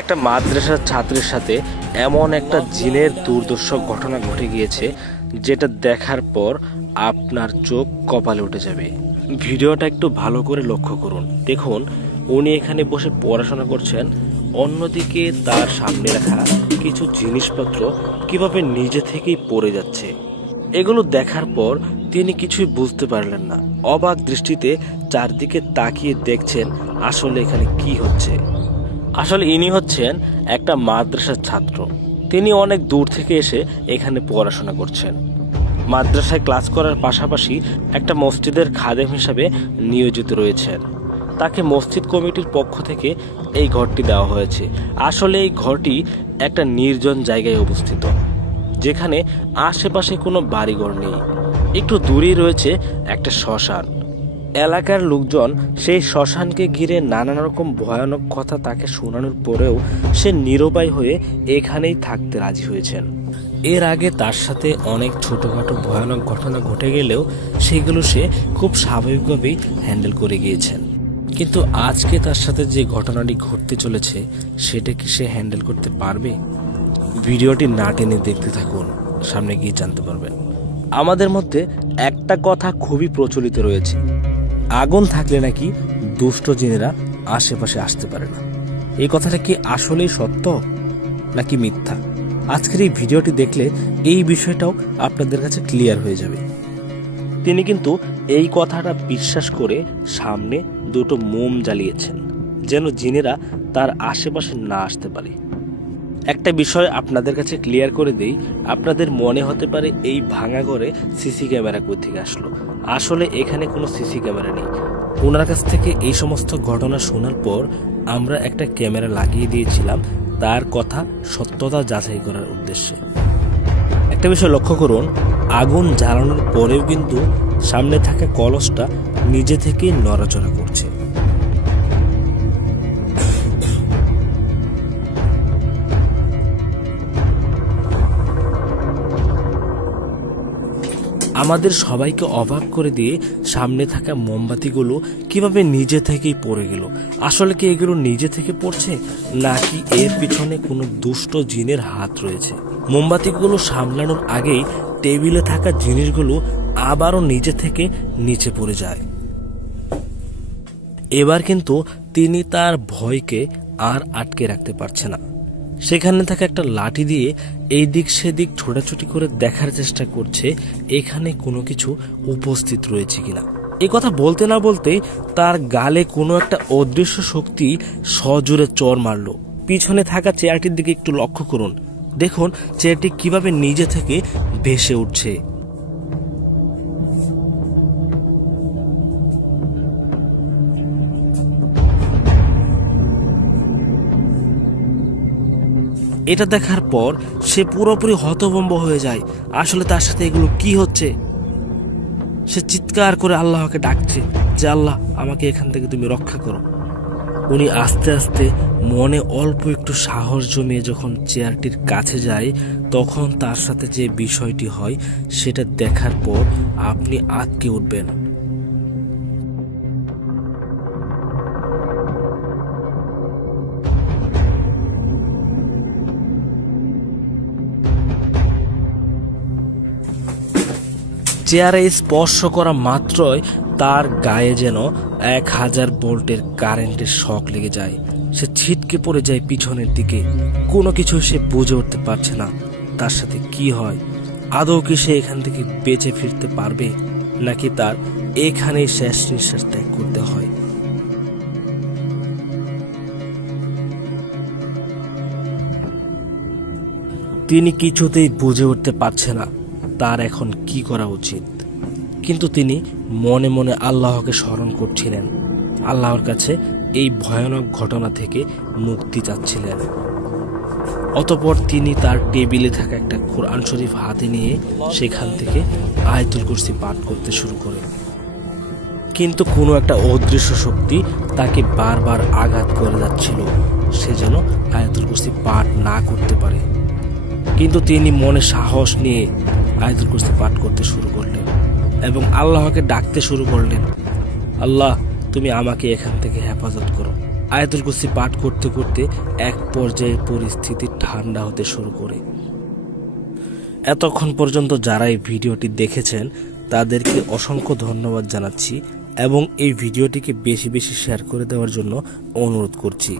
একটা মাদ্রাসার ছাত্রের সাথে এমন একটা জিনের দুর্দর্শ ঘটনা ঘটে গিয়েছে যেটা দেখার পর আপনার চোখ কপালে উঠে যাবে। ভিডিওটা একটু ভালো করে লক্ষ্য করুন। দেখুন, উনি এখানে বসে পড়াশোনা করছেন, অন্যদিকে তার সামনে রাখা কিছু জিনিসপত্র কিভাবে নিজে থেকেই পড়ে যাচ্ছে। এগুলো দেখার পর তিনি কিছুই বুঝতে পারলেন না। অবাক দৃষ্টিতে চারদিকে তাকিয়ে দেখছেন আসলে এখানে কি হচ্ছে। আসলে ইনি হচ্ছেন একটা মাদ্রাসার ছাত্র। তিনি অনেক দূর থেকে এসে এখানে পড়াশোনা করছেন। মাদ্রাসায় ক্লাস করার পাশাপাশি একটা মসজিদের খাদেম হিসাবে নিয়োজিত রয়েছেন। তাকে মসজিদ কমিটির পক্ষ থেকে এই ঘরটি দেওয়া হয়েছে। আসলে এই ঘরটি একটা নির্জন জায়গায় অবস্থিত, যেখানে আশেপাশে কোনো বাড়িঘর নেই। একটু দূরেই রয়েছে একটা শ্মশান। এলাকার লোকজন সেই শ্মশানকে ঘিরে নানান রকম ভয়ানক কথা তাকে শোনানোর পরেও সে নিরুপায় হয়ে এখানেই থাকতে রাজি হয়েছেন। এর আগে তার সাথে অনেক ছোটখাটো ভয়ানক ঘটনা ঘটে গেলেও সেগুলো সে খুব স্বাভাবিকভাবেই হ্যান্ডেল করে গিয়েছেন। কিন্তু আজকে তার সাথে যে ঘটনাটি ঘটতে চলেছে সেটা কি সে হ্যান্ডেল করতে পারবে? ভিডিওটি না টেনে দেখতে থাকুন, সামনে গিয়ে জানতে পারবেন। আমাদের মধ্যে একটা কথা খুবই প্রচলিত রয়েছে, আগুন থাকলে নাকি দুষ্ট জিনেরা আশেপাশে আসতে পারে না। এই কথাটা কি আসলেই সত্য নাকি মিথ্যা? আজকের এই ভিডিওটি দেখলে এই বিষয়টাও আপনাদের কাছে ক্লিয়ার হয়ে যাবে। তিনি কিন্তু এই কথাটা বিশ্বাস করে সামনে দুটো মোম জ্বালিয়েছেন, যেন জিনেরা তার আশেপাশে না আসতে পারে। একটা বিষয় আপনাদের কাছে ক্লিয়ার করে দেই, আপনাদের মনে হতে পারে এই ভাঙা ঘরে সিসি ক্যামেরা কোথা থেকে আসলো। আসলে এখানে কোনো সিসি ক্যামেরা নেই। ওনার কাছ থেকে এই সমস্ত ঘটনা শোনার পর আমরা একটা ক্যামেরা লাগিয়ে দিয়েছিলাম তার কথা সত্যতা যাচাই করার উদ্দেশ্যে। একটা বিষয় লক্ষ্য করুন, আগুন জ্বালানোর পরেও কিন্তু সামনে থাকা কলসটা নিজে থেকেই নড়াচড়া করছে। আমাদের সবাইকে অবাক করে দিয়ে সামনে থাকা মোমবাতিগুলো কিভাবে নিজে থেকেই পড়ে গেল। আসলে কি এগুলো নিজে থেকে পড়ছে নাকি এর পিছনে কোনো দুষ্ট জিনের হাত রয়েছে? মোমবাতিগুলো সামলানোর আগেই টেবিলে থাকা জিনিসগুলো আবারও নিজে থেকে নিচে পড়ে যায়। এবার কিন্তু তিনি তার ভয়কে আর আটকে রাখতে পারছে না। সেখানে থাকা একটা লাঠি দিয়ে এই দিক সেদিক ছোটাছুটি করে দেখার চেষ্টা করছে এখানে কোনো কিছু উপস্থিত রয়েছে কিনা। এই কথা বলতে না বলতেই তার গালে কোনো একটা অদৃশ্য শক্তি সজোরে চড় মারল। পিছনে থাকা চেয়ারটির দিকে একটু লক্ষ্য করুন, দেখুন চেয়ারটি কিভাবে নিজে থেকে ভেসে উঠছে। এটা দেখার পর সে পুরোপুরি হতভম্ব হয়ে যায়। আসলে তার সাথে এগুলো কি হচ্ছে? সে চিৎকার করে আল্লাহকে ডাকছে যে আল্লাহ, আমাকে এখান থেকে তুমি রক্ষা করো। উনি আস্তে আস্তে মনে অল্প একটু সাহস জমিয়ে যখন চেয়ারটির কাছে যায়, তখন তার সাথে যে বিষয়টি হয় সেটা দেখার পর আপনি আঁতকে উঠবেন। চেয়ারে স্পর্শ করা মাত্রই তার গায়ে যেন 1000 ভোল্টের কারেন্টের শক লেগে যায়। সে ছিটকে পড়ে যায় পিছনের দিকে। কোনো কিছু সে বুঝে উঠতে পারছে না তার সাথে কি হয়। আদৌ কি সে এখান থেকে বেঁচে ফিরতে পারবে নাকি তার এখানেই শেষ নিঃশ্বাস ত্যাগ করতে হয়? তিনি কিছুতেই বুঝে উঠতে পারছে না তার এখন কি করা উচিত। কিন্তু তিনি মনে মনে আল্লাহকে স্মরণ করছিলেন, আল্লাহর কাছে এই ভয়ানক ঘটনা থেকে মুক্তি চাচ্ছিলেন। অতঃপর তিনি তার টেবিলে থাকা একটা কোরআন শরীফ হাতে নিয়ে সেখান থেকে আয়াতুল কুরসি পাঠ করতে শুরু করে। কিন্তু কোনো একটা অদৃশ্য শক্তি তাকে বারবার আঘাত করে যাচ্ছিল, সে যেন আয়াতুল কুরসি পাঠ না করতে পারে। কিন্তু তিনি মনে সাহস নিয়ে আয়াতুল কুরসি পাঠ করতে শুরু করলেন এবং আল্লাহকে ডাকতে শুরু করলেন, আল্লাহ, তুমি আমাকে এখান থেকে হেফাজত করো। আয়াতুল কুরসি পাঠ করতে করতে এক পর্যায়ে পরিস্থিতি ঠান্ডা হতে শুরু করে। এতক্ষণ পর্যন্ত যারা এই ভিডিওটি দেখেছেন তাদেরকে অসংখ্য ধন্যবাদ জানাচ্ছি এবং এই ভিডিওটিকে বেশি বেশি শেয়ার করে দেওয়ার জন্য অনুরোধ করছি।